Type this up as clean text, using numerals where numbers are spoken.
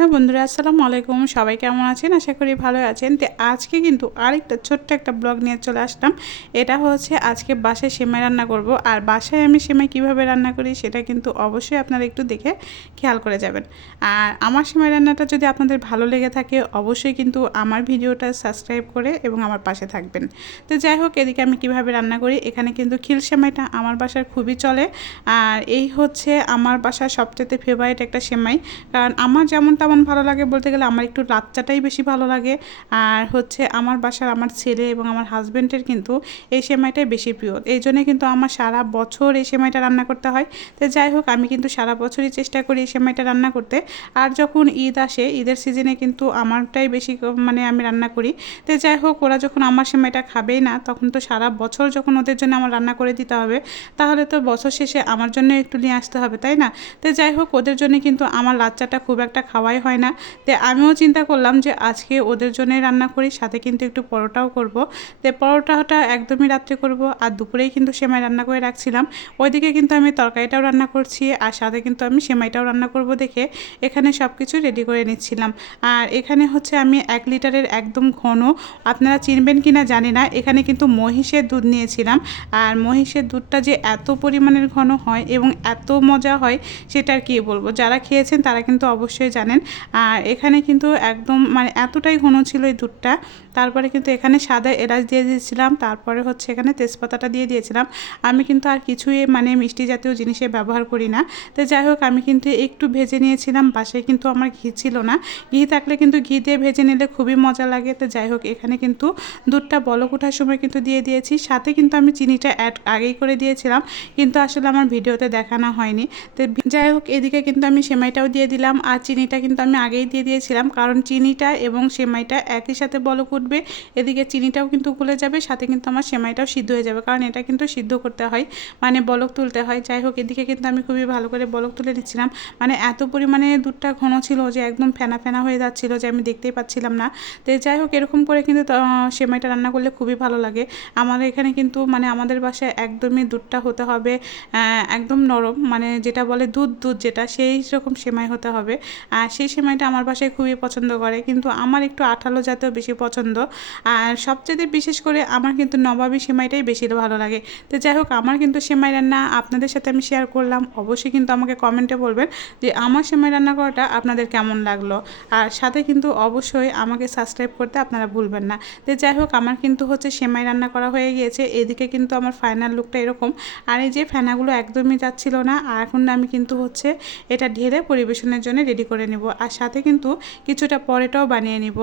Hello বন্ধুরা, আসসালামু আলাইকুম। সবাই কেমন আছেন? আশা করি ভালো আছেন। তো আজকে কিন্তু আরেকটা ছোট্ট একটা ব্লগ নিয়ে চলে আসলাম। এটা হচ্ছে আজকে বাসায় সেমাই রান্না করব। আর বাসায় আমি সেমাই কিভাবে রান্না করি সেটা কিন্তু অবশ্যই আপনারা একটু দেখে খেয়াল করে যাবেন। আর আমার সেমাই রান্নাটা যদি আপনাদের ভালো লেগে থাকে অবশ্যই কিন্তু আমার ভিডিওটা সাবস্ক্রাইব করে এবং আমার পাশে থাকবেন। তো যাই হোক, এদিকে আমি কিভাবে রান্না করি, এখানে কিন্তু খিল সেমাইটা আমার বাসার খুবই চলে। আর এই হচ্ছে আমার বাসার সবচেয়ে ফেভারিট একটা সেমাই। কারণ আমার যেমন তেমন ভালো লাগে বলতে গেলে আমার একটু লাচ্চাটাই বেশি ভালো লাগে। আর হচ্ছে আমার বাসার আমার ছেলে এবং আমার হাজব্যান্ডের কিন্তু এই সেমাইটাই বেশি প্রিয়। এই জন্যে কিন্তু আমার সারা বছর এই সেমাইটা রান্না করতে হয়। তো যাই হোক, আমি কিন্তু সারা বছরই চেষ্টা করি এই সেমাইটা রান্না করতে। আর যখন ঈদ আসে, ঈদের সিজনে কিন্তু আমারটাই বেশি মানে আমি রান্না করি। তো যাই হোক, ওরা যখন আমার সেমাইটা খাবেই না, তখন তো সারা বছর যখন ওদের জন্য আমার রান্না করে দিতে হবে, তাহলে তো বছর শেষে আমার জন্য একটু নিয়ে আসতে হবে, তাই না? তো যাই হোক, ওদের জন্য কিন্তু আমার লাচ্চাটা খুব একটা খাওয়াই হয় না। তো আমিও চিন্তা করলাম যে আজকে ওদের জন্যই রান্না করি, সাথে কিন্তু একটু পরোটাও করব। তো পরোটাটা একদমই রাত্রে করব, আর দুপুরেই কিন্তু সেমাই রান্না করে রাখছিলাম। ওইদিকে কিন্তু আমি তরকারিটাও রান্না করছি, আর সাথে কিন্তু আমি সেমাইটাও রান্না করব দেখে এখানে সব কিছু রেডি করে নিচ্ছিলাম। আর এখানে হচ্ছে আমি 1 লিটারের একদম ঘন, আপনারা চিনবেন কি না জানি না, এখানে কিন্তু মহিষের দুধ নিয়েছিলাম। আর মহিষের দুধটা যে এত পরিমাণের ঘন হয় এবং এত মজা হয় সেটা আর কি বলবো, যারা খেয়েছেন তারা কিন্তু অবশ্যই জানেন। আর এখানে কিন্তু একদম মানে এতটাই ঘন ছিল এই দুধটা। তারপরে কিন্তু এখানে সাদা এলাচ দিয়ে দিয়েছিলাম, তারপরে হচ্ছে এখানে তেজপাতাটা দিয়ে দিয়েছিলাম। আমি কিন্তু আর কিছুই মানে মিষ্টি জাতীয় জিনিসে ব্যবহার করি না। তো যাই হোক, আমি কিন্তু একটু ভেজে নিয়েছিলাম। বাসায় কিন্তু আমার ঘি ছিল না, ঘি থাকলে কিন্তু ঘি দিয়ে ভেজে নিলে খুবই মজা লাগে। তো যাই হোক, এখানে কিন্তু দুধটা বলক ওঠার সময় কিন্তু দিয়ে দিয়েছি, সাথে কিন্তু আমি চিনিটা অ্যাড আগেই করে দিয়েছিলাম, কিন্তু আসলে আমার ভিডিওতে দেখানো হয়নি। তো যাই হোক, এদিকে কিন্তু আমি সেমাইটাও দিয়ে দিলাম, আর চিনিটা কিন্তু আমি আগেই দিয়ে দিয়েছিলাম, কারণ চিনিটা এবং সেমাইটা একই সাথে বলক উঠবে। এদিকে চিনিটাও কিন্তু গলে যাবে, সাথে কিন্তু আমার সেমাইটাও সিদ্ধ হয়ে যাবে, কারণ এটা কিন্তু সিদ্ধ করতে হয়, মানে বলক তুলতে হয়। যাই হোক, এদিকে কিন্তু আমি খুবই ভালো করে বলক তুলে নিচ্ছিলাম। মানে এত পরিমাণে দুধটা ঘন ছিল যে একদম ফেনা ফেনা হয়ে যাচ্ছিল, যে আমি দেখতেই পাচ্ছিলাম না। তো যাই হোক, এরকম করে কিন্তু সেমাইটা রান্না করলে খুবই ভালো লাগে। আমাদের এখানে কিন্তু মানে আমাদের বাসায় একদমই দুধটা হতে হবে একদম নরম, মানে যেটা বলে দুধ দুধ যেটা, সেই রকম সেমাই হতে হবে। আর সেই সেমাইটা আমার বাসায় খুবই পছন্দ করে, কিন্তু আমার একটু আঠালো জাতীয় বেশি পছন্দ। আর সবচেয়ে বিশেষ করে আমার কিন্তু নবাবী সেমাইটাই বেশি ভালো লাগে। তো যাই হোক, আমার কিন্তু সেমাই রান্না আপনাদের সাথে আমি শেয়ার করলাম। অবশ্যই কিন্তু আমাকে কমেন্টে বলবেন যে আমার সেমাই রান্না করাটা আপনাদের কেমন লাগলো। আর সাথে কিন্তু অবশ্যই আমাকে সাবস্ক্রাইব করতে আপনারা ভুলবেন না। তো যাই হোক, আমার কিন্তু হচ্ছে সেমাই রান্না করা হয়ে গিয়েছে। এদিকে কিন্তু আমার ফাইনাল লুকটা এরকম। আর এই যে ফেনাগুলো একদমই যাচ্ছিল না, আর এখন আমি কিন্তু হচ্ছে এটা ঢেলে পরিবেশনের জন্য রেডি করে নেব, আর সাথে কিন্তু কিছুটা পরেটাও বানিয়ে নিব।